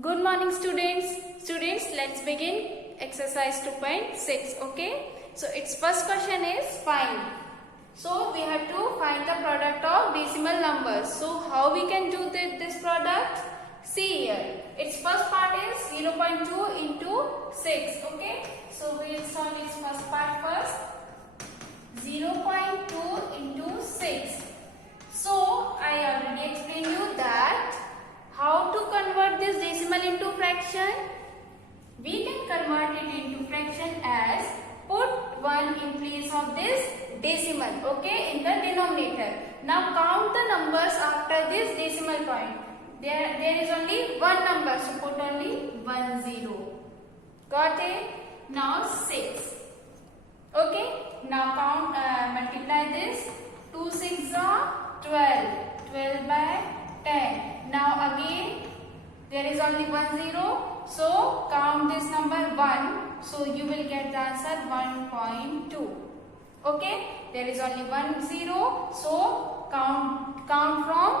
Good morning students. Students, let's begin exercise 2.6. Okay. So its first question is find. So we have to find the product of decimal numbers. So how we can do this product? See here. Its first part is 0.2 into 6. Okay. So we will solve its first part first. 0.2 into 6. So I already explained you that how to convert this decimal into fraction? We can convert it into fraction as put 1 in place of this decimal, okay, in the denominator. Now count the numbers after this decimal point. There is only one number, so put only 1 0. Got it? Now 6. Okay, now count, multiply this. 2 6 are 12. 12 by 10. Now again there is only 1 0. So count this number 1. So you will get the answer 1.2. Okay, there is only 1 0. So count from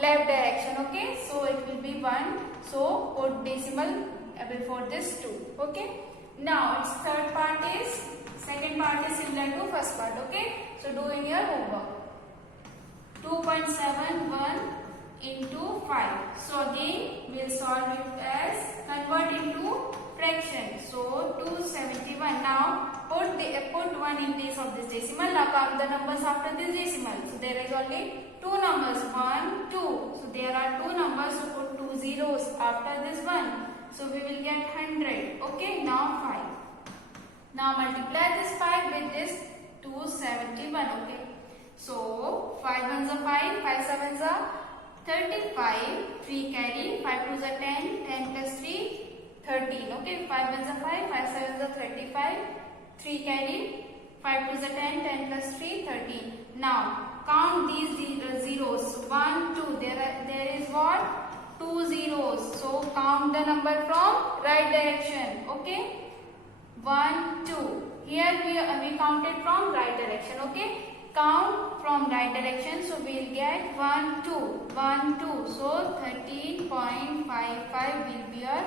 left direction. Okay, so it will be 1. So put decimal before this 2. Okay. Now its second part is similar to first part. Okay, so do in your homework. 2.71 into 5. So again we will solve it as convert into fraction. So 271. Now put 1 in place of this decimal. Now count the numbers after this decimal. So there is only 2 numbers, 1 2. So there are 2 numbers, so put 2 zeros after this 1. So we will get 100. Okay, now 5. Now multiply this 5 with this 271. Okay, so 5 ones are 5, 5 sevens are 35, 3 carry, 5 twos are 10, 10 plus 3, 13. Okay, 5 ones are 5, 5 sevens are 35, 3 carry, 5 twos are 10, 10 plus 3, 13. Now count these zeros. 1, 2. There is what? 2 zeros. So count the number from right direction. Okay, 1 2. Here we counted from right direction. Okay. Count from right direction, so we will get 1 2 1 2. So 13.55 will be your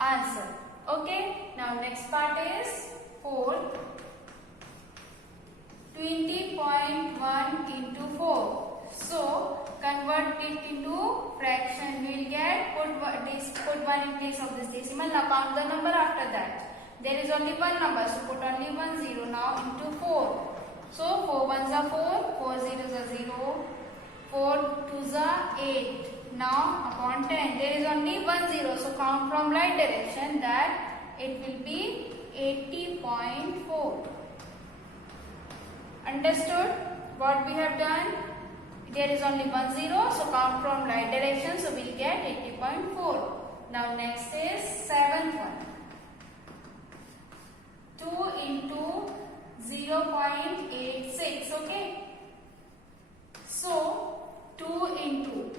answer. Okay. Now next part is 4. 20.1 into 4. So convert it into fraction. We will get put 1 in place of this decimal. Now count the number after that. There is only one number, so put only 1 0. Now into 4. So 4 ones are 4, 4 zeros are 0, 4 twos are 8. Now upon 10, there is only 1 0. So count from right direction, that it will be 80.4. Understood what we have done? There is only 1 0. So count from right direction. So we will get 80.4. Now next is 7th one. 2 into 0.86. Okay, so 2 into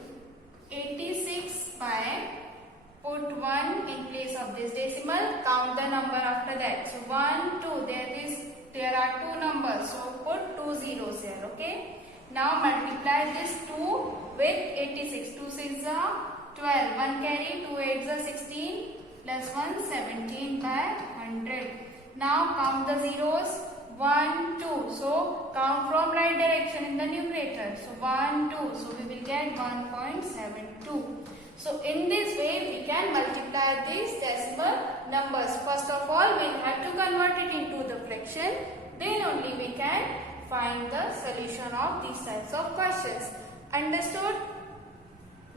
86 by put 1 in place of this decimal. Count the number after that. So 1 2. There are 2 numbers, so put 2 zeros here. Okay, now multiply this 2 with 86. 2 6 are 12. 1 carry, 2 8s are 16 plus 1 17 by 100. Now count the zeros. 1 2. So count from right direction in the numerator. So 1 2. So we will get 1.72. So in this way we can multiply these decimal numbers. First of all we have to convert it into the fraction. Then only we can find the solution of these types of questions. Understood?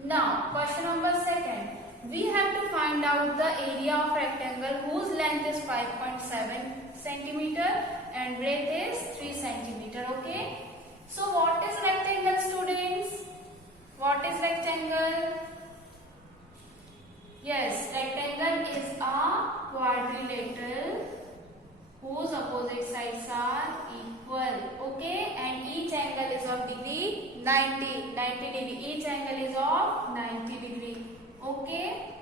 Now question number 2. We have to find out the area of rectangle whose length is 5.7 centimeter and breadth is 3 centimeter. Okay. So what is rectangle, students? What is rectangle? Yes, rectangle is a quadrilateral whose opposite sides are equal. Okay, and each angle is of degree 90 degree. Each angle is of 90 degree. Okay,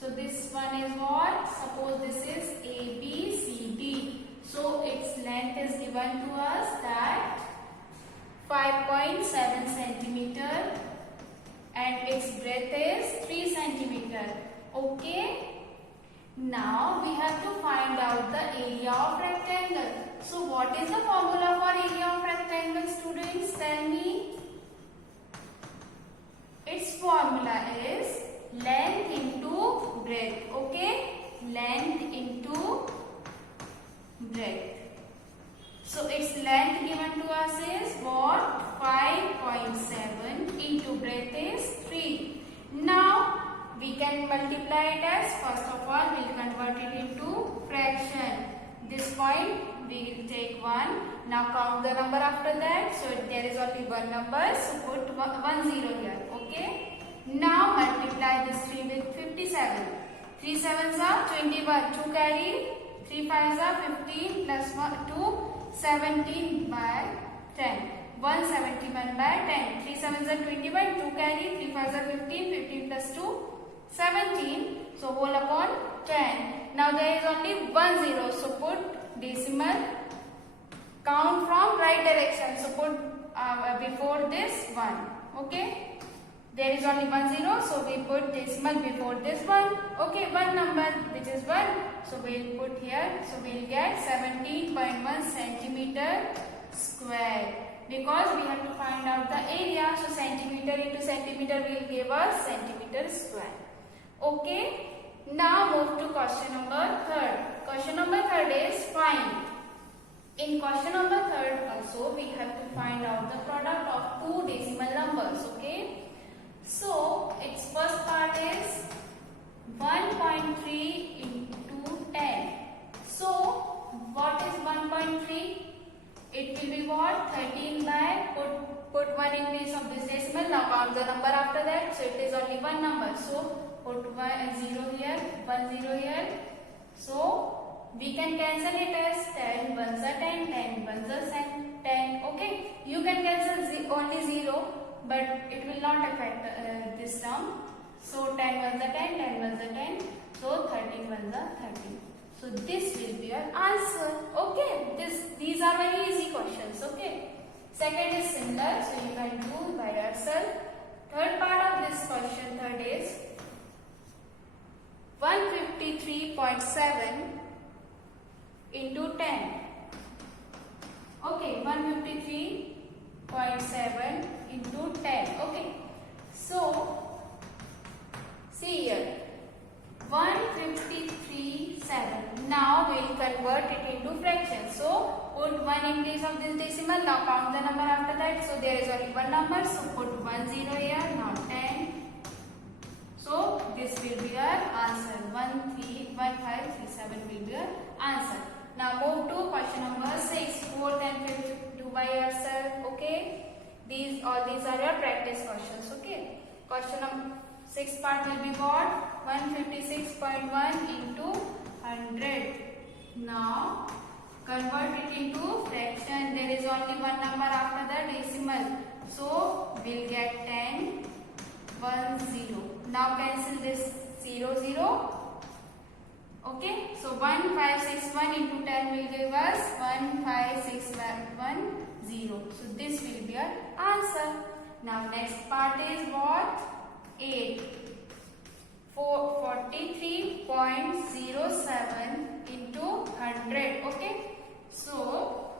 so this one is what? Suppose this is ABCD. So its length is given to us that 5.7 centimeter and its breadth is 3 centimeter. Okay. Now we have to find out the area of rectangle. So what is the formula for area of rectangle, students? Tell me. Its formula is length into breadth. Okay. Length into breadth. So its length given to us is what? 5.7 into breadth is 3. Now we can multiply it as, first of all we will convert it into fraction. This point we will take 1. Now count the number after that. So there is only one number, so put 1 0 here. Okay. Now multiply this 3 with 57. 3 7s are 21. 2 carry. 3 5s are 15 plus 2 17 by 10. 171 by 10. 3 7s are 21. 2 carry. 3 5s are 15. 15 plus 2 17. So whole upon 10. Now there is only 1 0. So put decimal. Count from right direction. So put before this 1. Okay. There is only 1 0. So we put decimal before this 1. Okay. One number which is 1. So we will put here. So we will get 17.1 centimeter square. Because we have to find out the area. So centimeter into centimeter will give us centimeter square. Okay. Now move to question number 3rd. Question number 3rd is find. In question number 3rd also we have to find out the product of 2 decimal numbers. Okay. So its first part is 1.3 into 10. So what is 1.3? It will be what? 13 by put 1 in place of this decimal. Now count the number after that. So it is only one number. So put 0 here, 1 0 here. So we can cancel it as 10 ones are 10, 10 ones are 10. Okay. You can cancel only 0, but it will not affect this term. So 10 ones are 10, 10 ones are 10. So 13 ones are 13. So this will be your answer. Okay. These are very easy questions. Okay. Second is similar. So you can do by yourself. Third part of this question, third is 153.7 into 10. Okay, 153.7 into 10. Okay. So see here 153.7. Now we will convert it into fraction. So put 1 in place of this decimal. Now count the number after that. So there is only one number. So put 1 0 here. Now 10. So this will be your answer. 1537 will be your answer. Now move to question number 6. 4th and 5th do by yourself. Okay. All these are your practice questions. Okay. Question number 6 part will be what? 156.1 into 100. Now convert it into fraction. There is only one number after the decimal. So we'll get 10, 1 0. Now cancel this 0 0. Okay. So 1561 into 10 will give us 15610. So this will be our answer. Now next part is what? 8. 43.07 into 100. Okay. So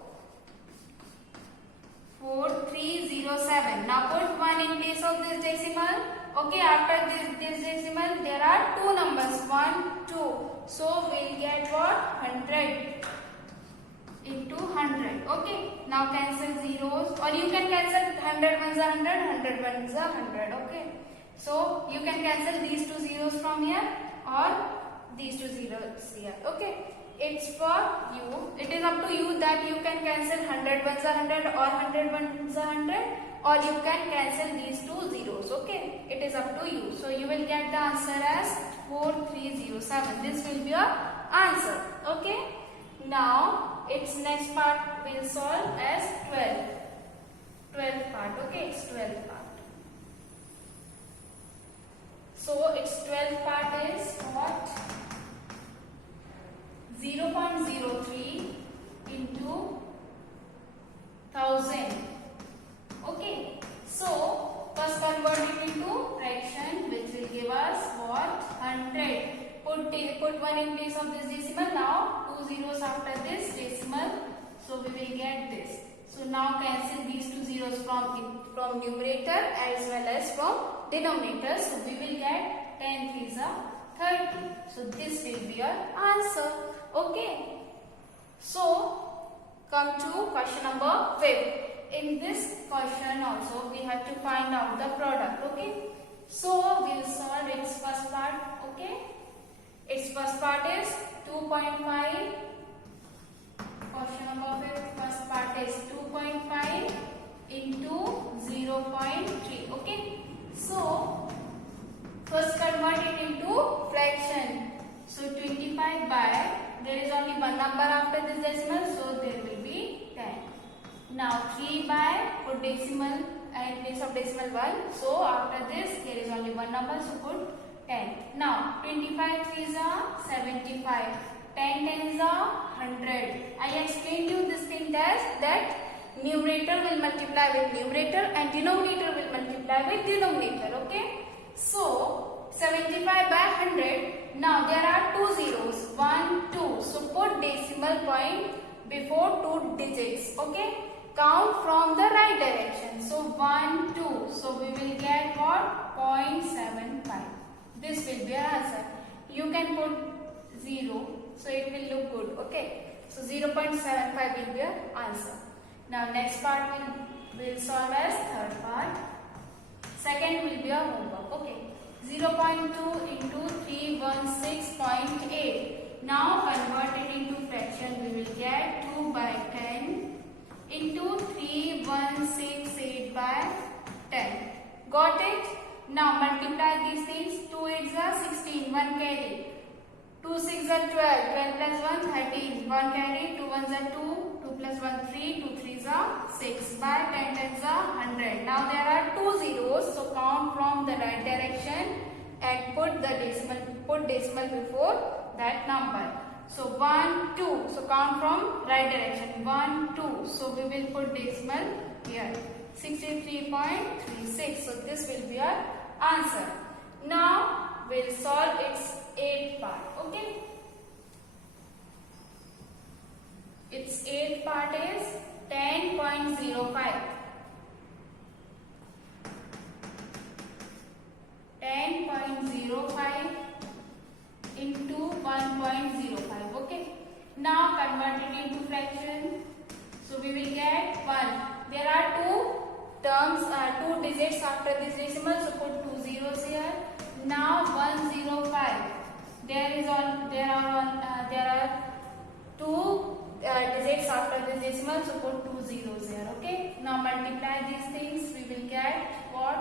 4307. Now put 1 in place of this decimal. Okay, after this decimal there are two numbers, 1, 2. So we'll get what? 100 into 100. Okay. Now cancel zeros, or you can cancel 100 ones are 100, 100 ones are 100. Okay. So you can cancel these two zeros from here or these two zeros here. Okay. It's for you. It is up to you that you can cancel 100 ones are 100 or 100 ones are 100, or you can cancel these two zeros. Okay. It is up to you. So you will get the answer as 4307. This will be your answer. Okay. Now its next part will solve as 12th part. Okay. It's 12th part. So its 12th part is what? 0.03 into 1000. Okay. So first convert it into fraction, which will give us what? 100. put 1 in place of this decimal. Now 2 zeros after this decimal. So we will get this. So now cancel these 2 zeros from numerator as well as from denominator. So we will get 10 3s are 30. So this will be your answer. Okay. So come to question number 5. In this question also we have to find out the product. Okay. So we'll solve its first part. Okay. Its first part is 2.5. Question number 5. First part is 2.5 into 0.3. Okay. So first convert it into fraction. So 25 by, there is only one number after this decimal, so there will be 10. Now 3 by, put decimal in place of decimal 1. So after this there is only one number, so put 10. Now 25 3s are 75. 10 10s are 100. I explained you this thing that numerator will multiply with numerator and denominator will multiply with denominator. Okay. So 75 by 100. Now there are 2 zeros. 1, 2. So put decimal point before 2 digits. Okay. Count from the right direction. So 1, 2. So we will get what? 0.75. This will be our answer. You can put 0. So it will look good. Okay. So 0.75 will be our answer. Now next part will solve as third part. Second will be our homework. Okay. 0.2 into 316.8. Now convert it into fraction. We will get 2 by 10 into 3168 by 10. Got it? Now multiply these things. 2 8s are 16. 1 carry. 2 6s are 12. 12 plus 1 13. 1 carry. 2 1s are 2. 2 plus 1 3. 2 3s are 6. By 10 10s are 100. Now there are 2 zeros. So count from the right direction and put decimal before that number. So 1 2. So count from right direction. 1 2. So we will put decimal here. 63.36. So this will be our answer. Now we'll solve its 8th part. Okay. Its 8th part is 10.05. 10.05 into 1.05. Okay. Now convert it into fraction. So we will get 1. There are 2 digits after this decimal. So put 2 zeros here. Now 105. There are 2 digits after this decimal. So put 2 zeros here. Okay. Now multiply these things. We will get what?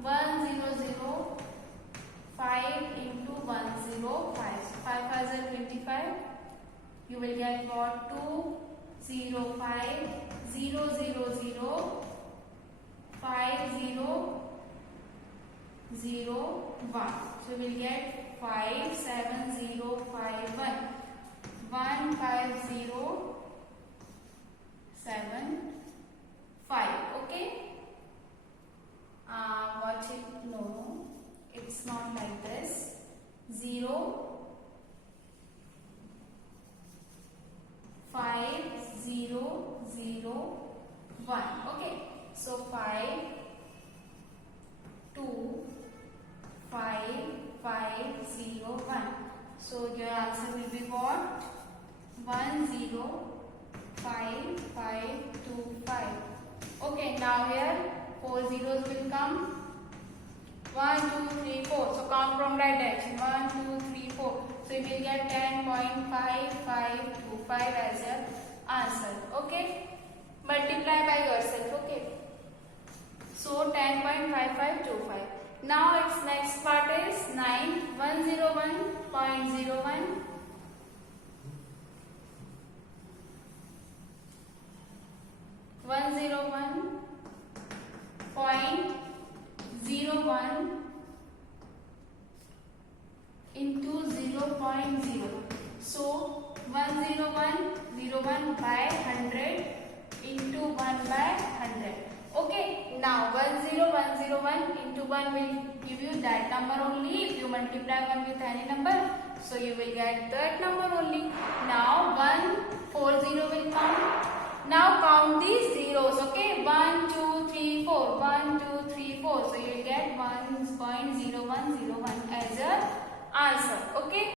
100. 5 into 105. 5 5s are 25. You will get what? 205 000 5001. So we will get 57051 15075. Okay. Watch it. No, it's not like this. 0 5 0 0 1. Okay. So 5 2 5 5 0 1. So your answer will be what? 10525. Okay. Now here 4 zeros will come. 1 2 3 4. So count from right direction. 1 2 3 4. So you will get 10.5525 as your answer. Okay. Multiply by yourself. Okay. So 10.5525. Now its next part is 9. 101.01. 101.01 into 0.0. So 101 by 100 into 1 by 100. Okay. Now 101 into 1 will give you that number only if you multiply 1 with any number. So you will get that number only. Now 140 will come. Now count these zeros. Okay, 1, 2, 3, 4. 1, 2, 3, 4. So you will get 1.0101 as a answer. Okay.